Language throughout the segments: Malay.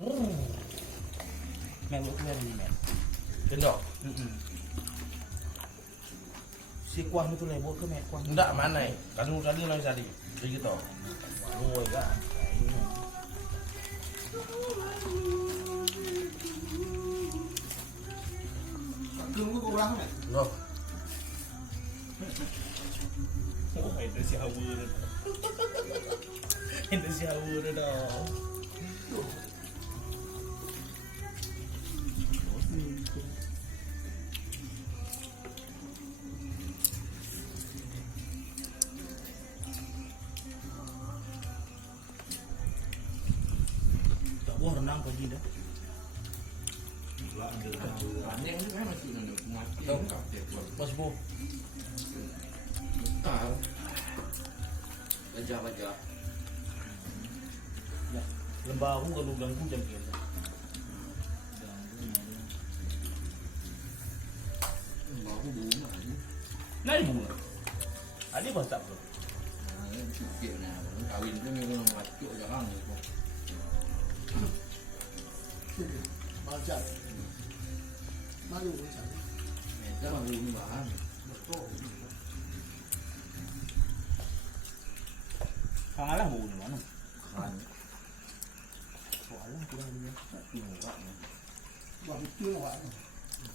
Mẹ bữa kia gì mẹ? Trên đó. Si kuah itu lebo ke mẹ kuah? Enggak, mana ya? Kali lagi tadi. Jadi gitu. Ngồi cả. Cưng có cô lắm mẹ. Rồi. Itu si hawu itu. Itu si hawu itu dong. Wah renang pagi dah. Aneh ni kan masih nak mati. Mas Bu. Tahu. Baca. Lembah aku kalau ganggu jam kira. Baru bunga ni. Nai bunga. Adi masak tu. Cukik nak. Kawin tu memang macuk jarang ni. Baca. Malu baca. Mereka baru ni bahan. Betul. Kangalah bunga ni mana? Kan. Soalan kurang dia. Tengok ni. Buat betul awak.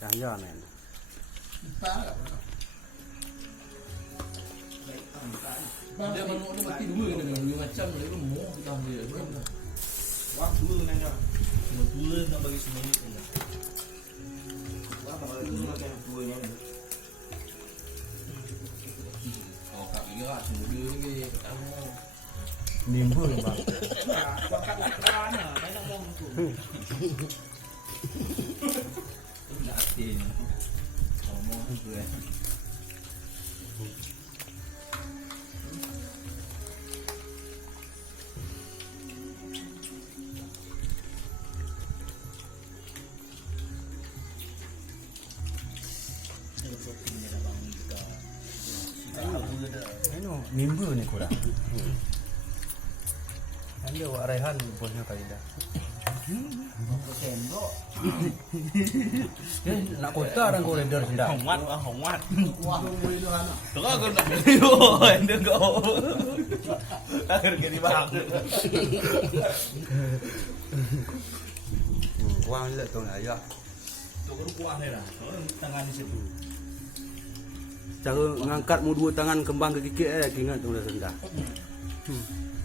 Jangan ni. Tak lah. Dia manuk dia mati dua kena dua macam dia remuk kita ambil dia. Wah dua nanya. Dua nak bagi seminit ni. Wah kalau itu makan dua ni. Oh kat kira semua dia ni. Kamu Mimpu ni bang. Bakat mana? Banyak orang tu. nak hati ni. Ngomong tu eh. Mimpu ni kurang. Anda awak Raihan bosnya Kaida. Nak kota orang koridor sudah. Hongmat. Wah boleh tu anak. Tu kan aku nak video. Anda kau. Akhir ke di bang. Kuang le tu ayah. Tu baru kuah ni dah. Tangan di situ. Cara ngangkat mu dua tangan kembang ke kikik ingat tu dah rendah.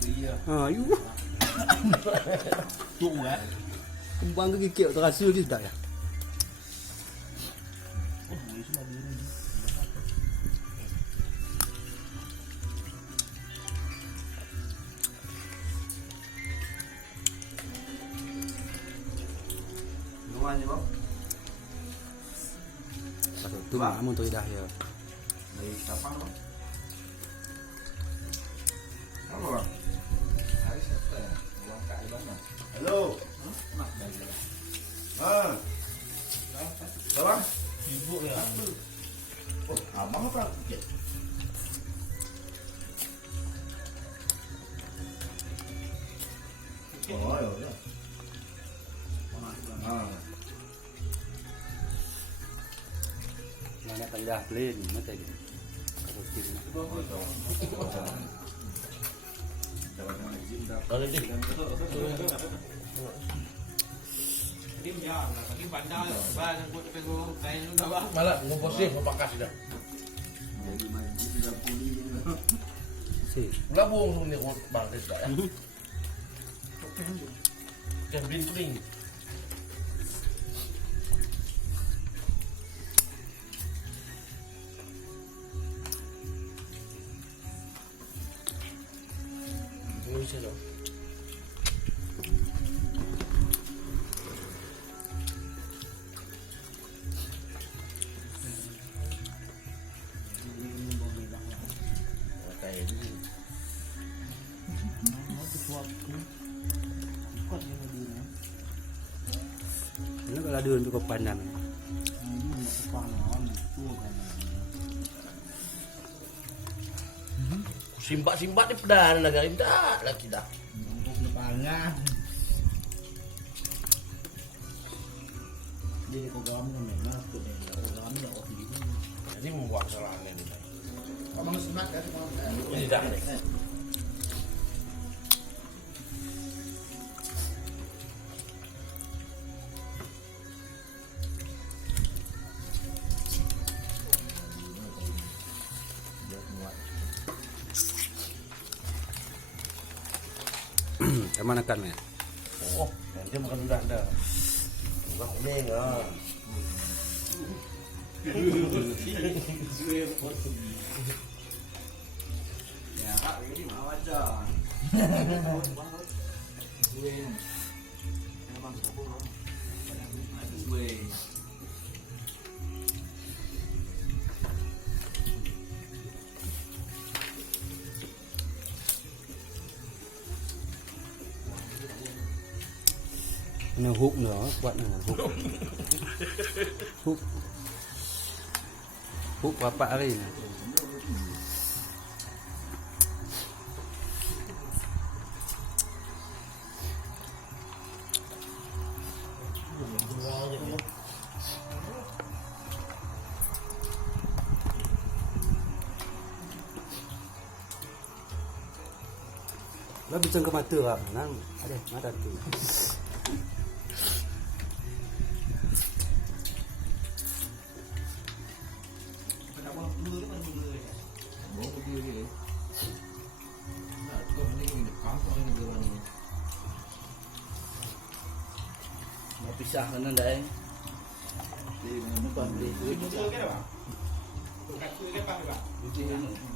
Iya. Ha, you. Tu kan. Kembang ke kikik terasa lagi tak ya? Oh, boleh semua dia ni. Luan je, Bang. Pasal tu mak mu tu dah ya. Dari siapa, Bang? Apa, Bang? Hari siapa? Orang kat Iban. Hello. Nak bagi. Ha. Bang. Sibuk ya. Oh, abang apa? Okey. Oh, ya. Ha. Mana Kaida plain mata dia. Kalau sini. Jangan izin dah. Kalau ni. Dia jangan. Tapi pandai. Bang aku tengok kain tu dah bang. Malah ngomposih pakas dah. Jadi mandi tidak pulih. Si. Gabung ni bang dah ya. Camping kering. Ini bisa dah. Kayak ni. Ini kalau ada untuk pandang. Simbat-simbat ni pedan lah kan. Tak lagi dah. Untuk depannya. Jadi kau gam ni memang tu ni, kau gam ni awak pilih. Jadi membuat serangan ni. Abang semak kan semua. Ini dah ni. Yang mana kan ni? Oh, dia makan udah dah. Bukan kuning ah. Ya, Kak, ini mau aja. Win. Emang siapa? Ada win. Nó hút nữa, quạt nữa hút. Hút. Hút berapa hari ni? Lah bicang ke mata lah. Nan ada tu. Bawa pergi dia. Nah, kau ni ni kampung ni dia ni. Mau pisah kan anda eh? Di mana pun di. Itu ke apa? Kat tu ke apa? Di sini.